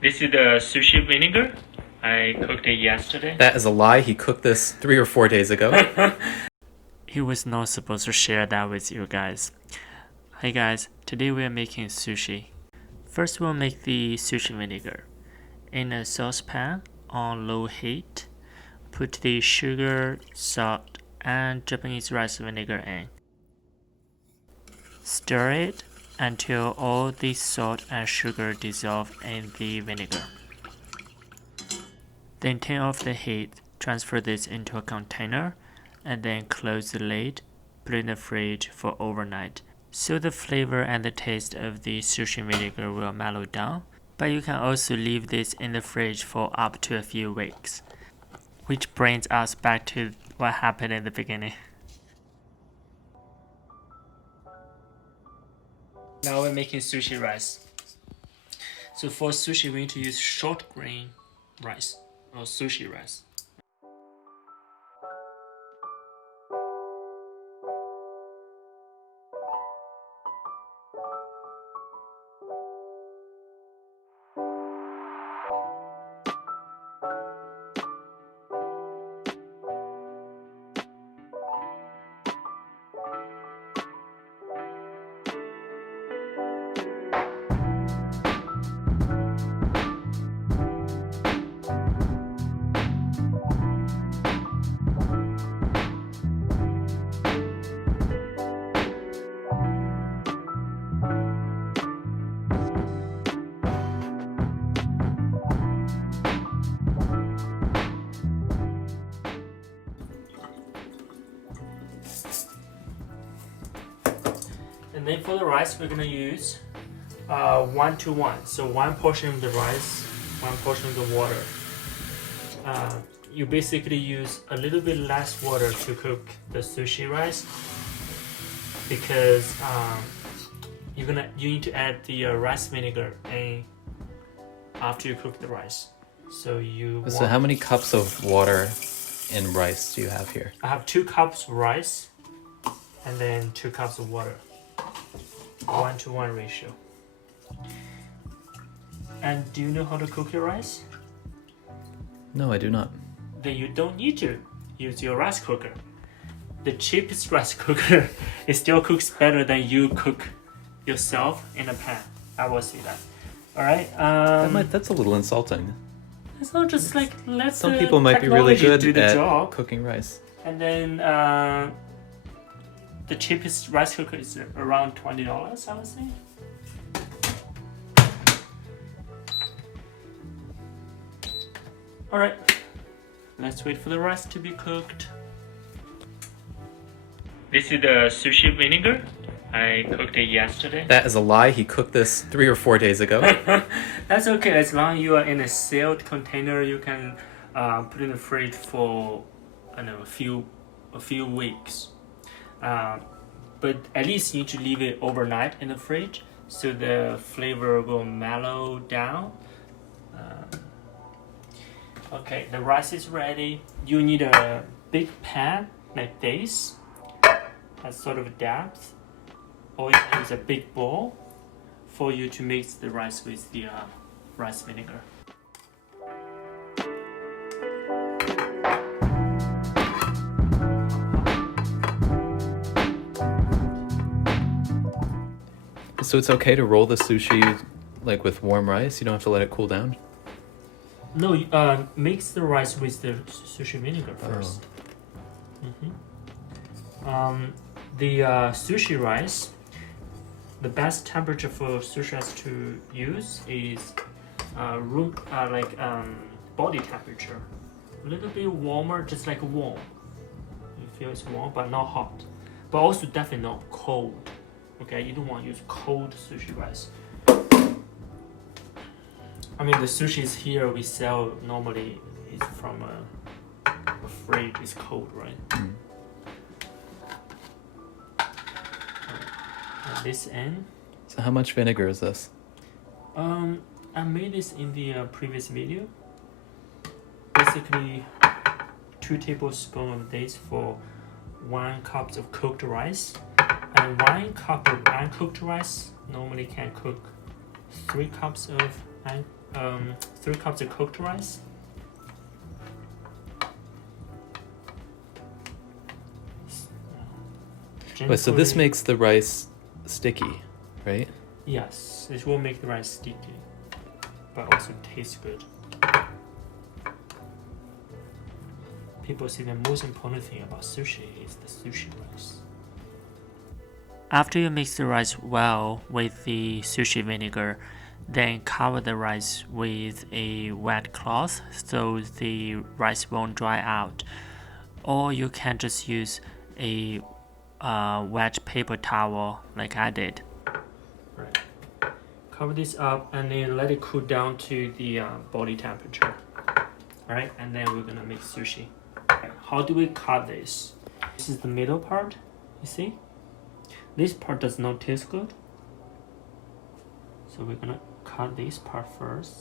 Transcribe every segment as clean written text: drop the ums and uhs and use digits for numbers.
This is the sushi vinegar. I cooked it yesterday. That is a lie. He cooked this 3 or 4 days ago. He was not supposed to share that with you guys. Hey guys, today we are making sushi. First we'll make the sushi vinegar. In a saucepan on low heat, put the sugar, salt, and Japanese rice vinegar in. Stir it until all the salt and sugar dissolve in the vinegar. Then turn off the heat, transfer this into a container, and then close the lid, put it in the fridge for overnight. So the flavor and the taste of the sushi vinegar will mellow down, but you can also leave this in the fridge for up to a few weeks. Which brings us back to what happened in the beginning. Now we're making sushi rice. So for sushi, we need to use short grain rice or sushi rice. And then for the rice, we're gonna use 1-to-1. So one portion of the rice, one portion of the water. You basically use a little bit less water to cook the sushi rice because you need to add the rice vinegar in after you cook the rice. So how many cups of water and rice do you have here? I have 2 cups of rice and then 2 cups of water. 1-to-1 ratio. And do you know how to cook your rice? No, I do not. Then you don't need to use your rice cooker. The cheapest rice cooker, it still cooks better than you cook yourself in a pan. I will say that. Alright. That's a little insulting. It's not just like some people might be really good at job. cooking rice. And then the cheapest rice cooker is around $20, I would say. Alright, let's wait for the rice to be cooked. This is the sushi vinegar. I cooked it yesterday. That is a lie. He cooked this 3 or 4 days ago. That's okay. As long as you are in a sealed container, you can put it in the fridge for a few weeks. But at least you need to leave it overnight in the fridge so the flavor will mellow down. Okay, the rice is ready. You need a big pan like this, that sort of depth, or you can use a big bowl for you to mix the rice with the rice vinegar. So it's okay to roll the sushi like with warm rice? You don't have to let it cool down? No, mix the rice with the sushi vinegar first. The sushi rice, the best temperature for sushi rice to use is body temperature. A little bit warmer, just like warm. You feel it's warm, but not hot. But also definitely not cold. Okay, you don't want to use cold sushi rice. I mean, the sushis here we sell normally is from a fridge. It's cold, right? Mm. This end. So how much vinegar is this? I made this in the previous video. Basically, 2 tablespoons of this for 1 cup of cooked rice, and 1 cup of uncooked rice normally can cook 3 cups of 3 cups of cooked rice. Wait, so this makes the rice sticky, right? Yes, it will make the rice sticky, but also taste good. People say the most important thing about sushi is the sushi rice. After you mix the rice well with the sushi vinegar, then cover the rice with a wet cloth so the rice won't dry out. Or you can just use a wet paper towel like I did. Right. Cover this up and then let it cool down to the body temperature. Alright, and then we're gonna make sushi. How do we cut this? This is the middle part, you see? This part does not taste good. So we're gonna cut this part first.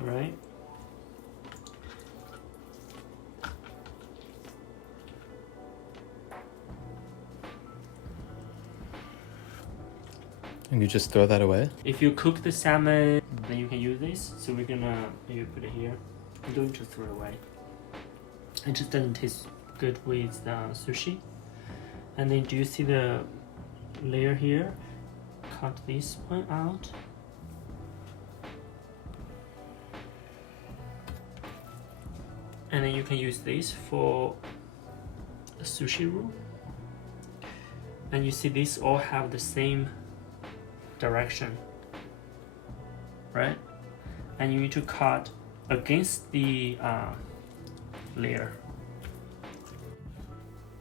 Alright. And you just throw that away? If you cook the salmon, then you can use this. So we're gonna maybe put it here. You don't just throw it away. It just doesn't taste good with the sushi. And then do you see the layer here? Cut this one out. And then you can use this for a sushi roll. And you see these all have the same direction, right? And you need to cut against the layer.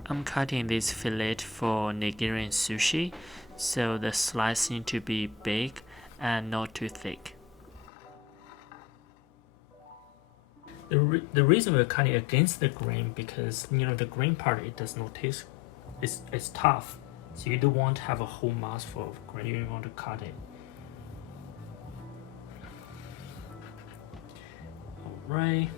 I'm cutting this fillet for Nigerian sushi, so the slice need to be big and not too thick. The reason we're cutting against the grain because the grain part, it does not taste, it's tough. So you don't want to have a whole mouthful of grain, you want to cut it. Alright.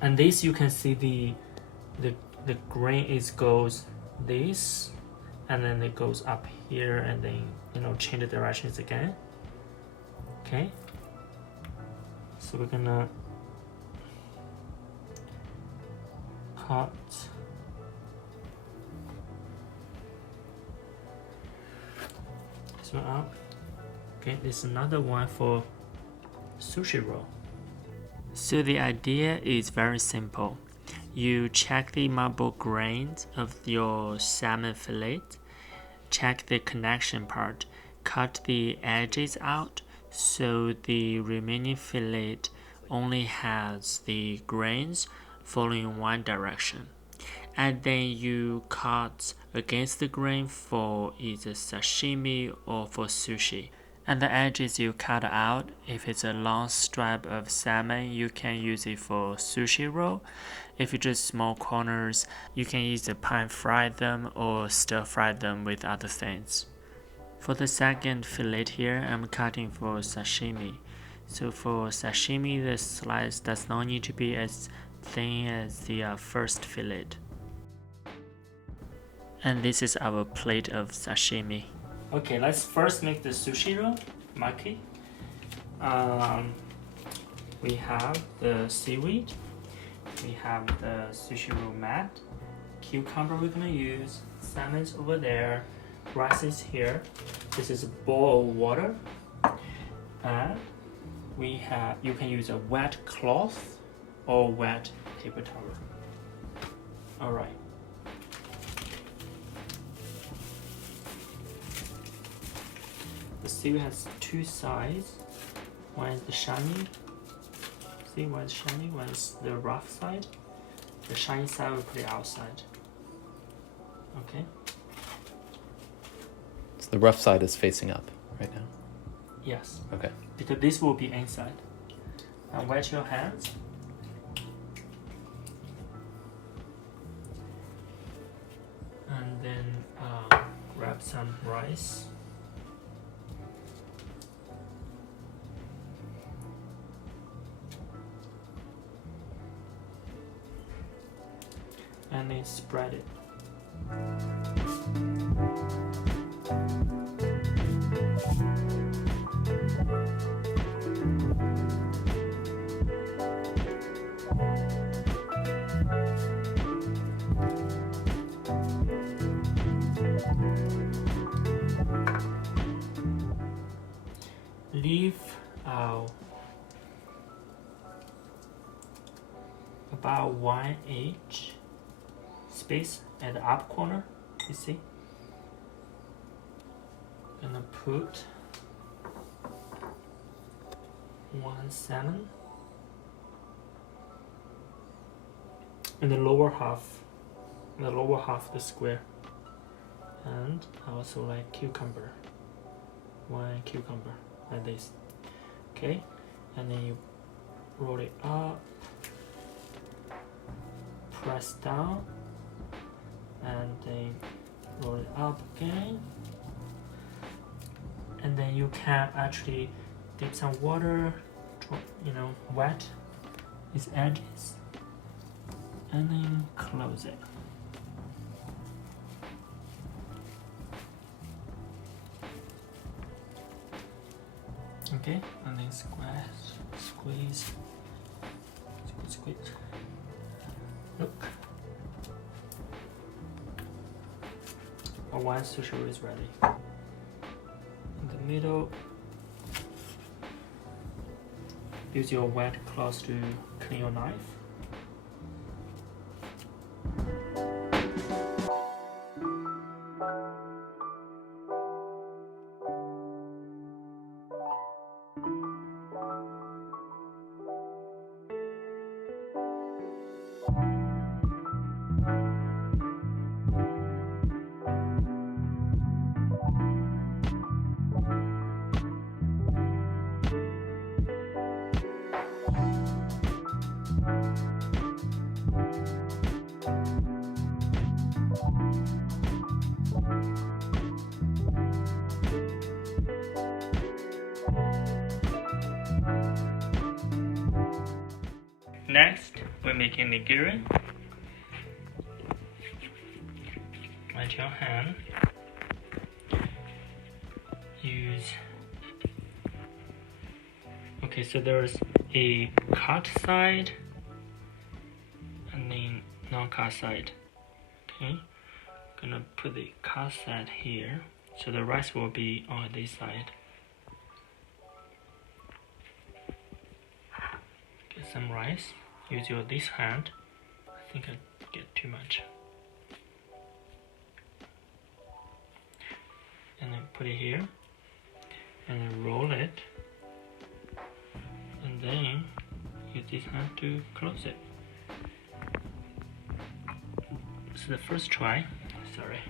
And this you can see the grain goes this, and then it goes up here, and then change the directions again. Okay. So we're gonna cut. This one up. Okay, this is another one for sushi roll. So the idea is very simple. You check the marble grains of your salmon fillet, check the connection part, cut the edges out so the remaining fillet only has the grains following one direction. And then you cut against the grain for either sashimi or for sushi. And the edges you cut out, if it's a long stripe of salmon, you can use it for sushi roll. If it's just small corners, you can either pan fry them or stir fry them with other things. For the second fillet here, I'm cutting for sashimi. So for sashimi, the slice does not need to be as thin as the first fillet. And this is our plate of sashimi. Okay, let's first make the sushi roll, maki. We have the seaweed, we have the sushi roll mat, cucumber we're gonna use, salmon's over there, rice is here. This is a bowl of water, and you can use a wet cloth or wet paper towel. All right. The seaweed has two sides. One is the shiny. See, one is shiny, one is the rough side. The shiny side we put it outside. Okay. So the rough side is facing up right now? Yes. Okay. Because this will be inside. Now wet your hands. And then grab some rice. And then spread it. leave out about 1 inch space at the up corner, you see. Gonna put 1 salmon in the lower half of the square, and also like cucumber, 1 cucumber like this. Okay, and then you roll it up, press down, and then roll it up again. And then you can actually dip some water, wet its edges, and then close it. Okay, and then squeeze. Look. One sushi roll is ready. In the middle, use your wet cloth to clean your knife. Next, we're making nigiri. Wet your hand. Okay, so there's a cut side and then non-cut side. Okay, gonna put the cut side here, so the rice will be on this side. Get some rice. Use this hand. I think I get too much. And then put it here, and then roll it, and then use this hand to close it. So the first try, sorry.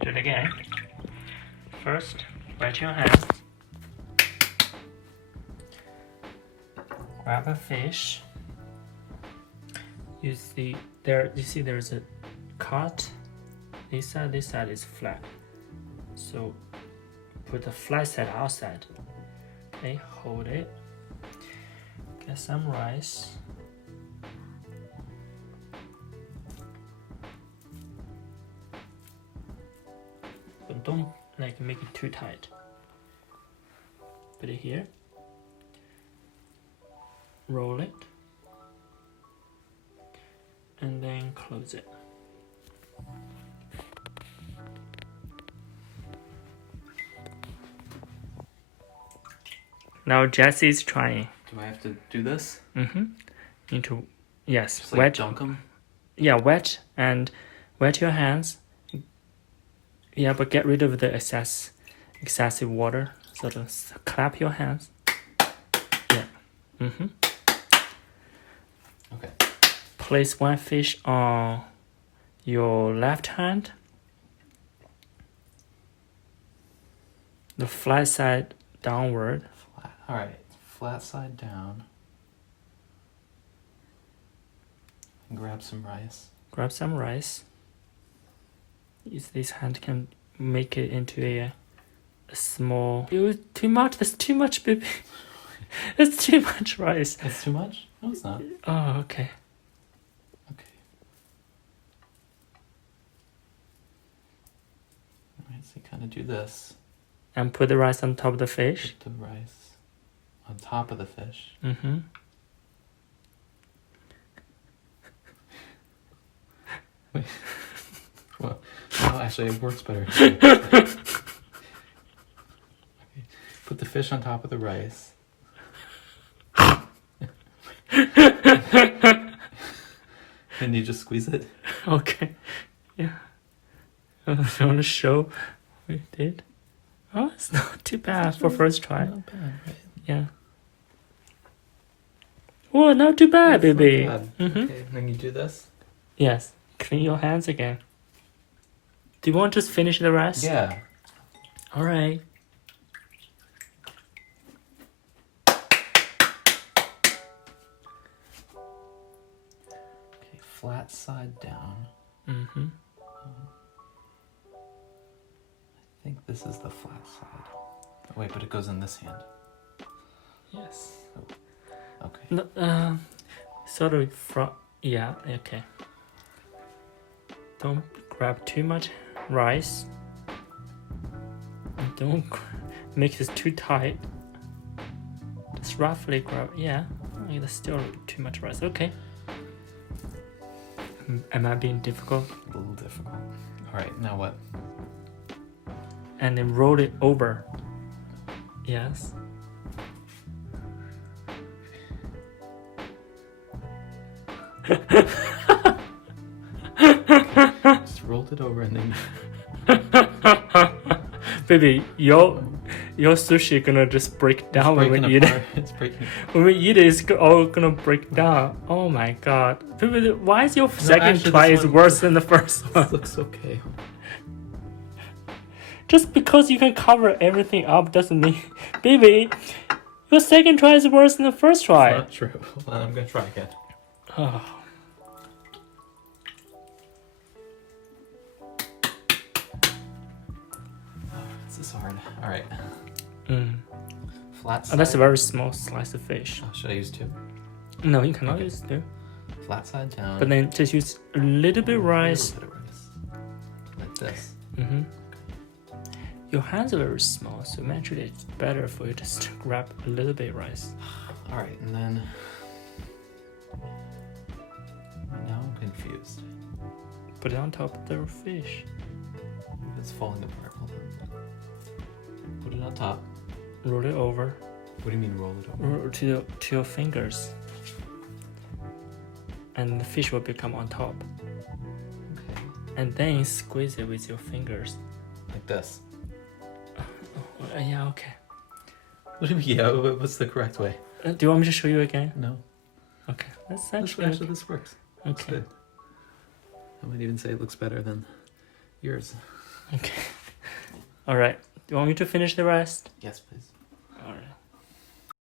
Do it again. First, wet your hands. Grab a fish. You see there's a cut. This side is flat. So put the flat side outside. Okay, hold it. Get some rice. But don't make it too tight. Put it here. Roll it. And then close it. Now Jesse's trying. Do I have to do this? Yes, Just wet. Dunk them? Yeah, wet your hands. Yeah, but get rid of the excessive water. Sort of clap your hands. Yeah. Okay. Place one fish on your left hand. The flat side downward. Flat. All right. Flat side down. And grab some rice. Grab some rice. Use this hand can make it into a small. It was too much. That's too much, baby. It's too much rice. It's too much? No, it's not. Oh, okay. Okay. All right, so you kind of do this. And put the rice on top of the fish. Put the rice on top of the fish. Wait. Well, no, actually, it works better. Okay. Put the fish on top of the rice. And you just squeeze it. Okay. Yeah. I want to show what we did. Oh, it's not too bad for first try. Not bad, right? Yeah. Oh, not too bad, That's baby. not bad. Okay, then you do this. Yes. Clean your hands again. Do you want to just finish the rest? Yeah. All right. Okay, flat side down. Mm-hmm. I think this is the flat side. Oh, wait, but it goes in this hand. Yes. Oh, okay. No, sort of from. Yeah. Okay. Don't grab too much rice. And don't make this too tight. Just roughly grab. Yeah. That's still too much rice. Okay. Am I being difficult? A little difficult. All right, now what? And then roll it over. Yes. Just rolled it over and then. Baby, your sushi gonna just break down when we eat it. It's breaking. When we eat it, it's all gonna break down. Oh my god. Baby, why is your second actually, try this is one- worse than the first This one? looks okay. Just because you can cover everything up doesn't mean... Baby, your second try is worse than the first It's try. not true. Hold on, I'm gonna try again. Oh. This is hard. All right. Mm. Flat side. Oh, that's a very small slice of fish. Oh, should I use two? No, you cannot Okay. use two. Flat side down. But then just use a little bit A rice. little bit of rice. Like this. Mm-hmm. Your hands are very small, so naturally it's better for you to just grab a little bit rice. All right, and then. Now I'm confused. Put it on top of the fish. It's falling apart. Hold on. Put it on top. Roll it over. What do you mean roll it over? Or to your fingers. And the fish will become on top. Okay. And then squeeze it with your fingers. Like this. Yeah, okay. What do you mean? Yeah, what's the correct way? Do you want me to show you again? No. Okay, that's This, actually actually, this works. It's okay. good. I might even say it looks better than yours. Okay. All right. Do you want me to finish the rest? Yes, please. All right.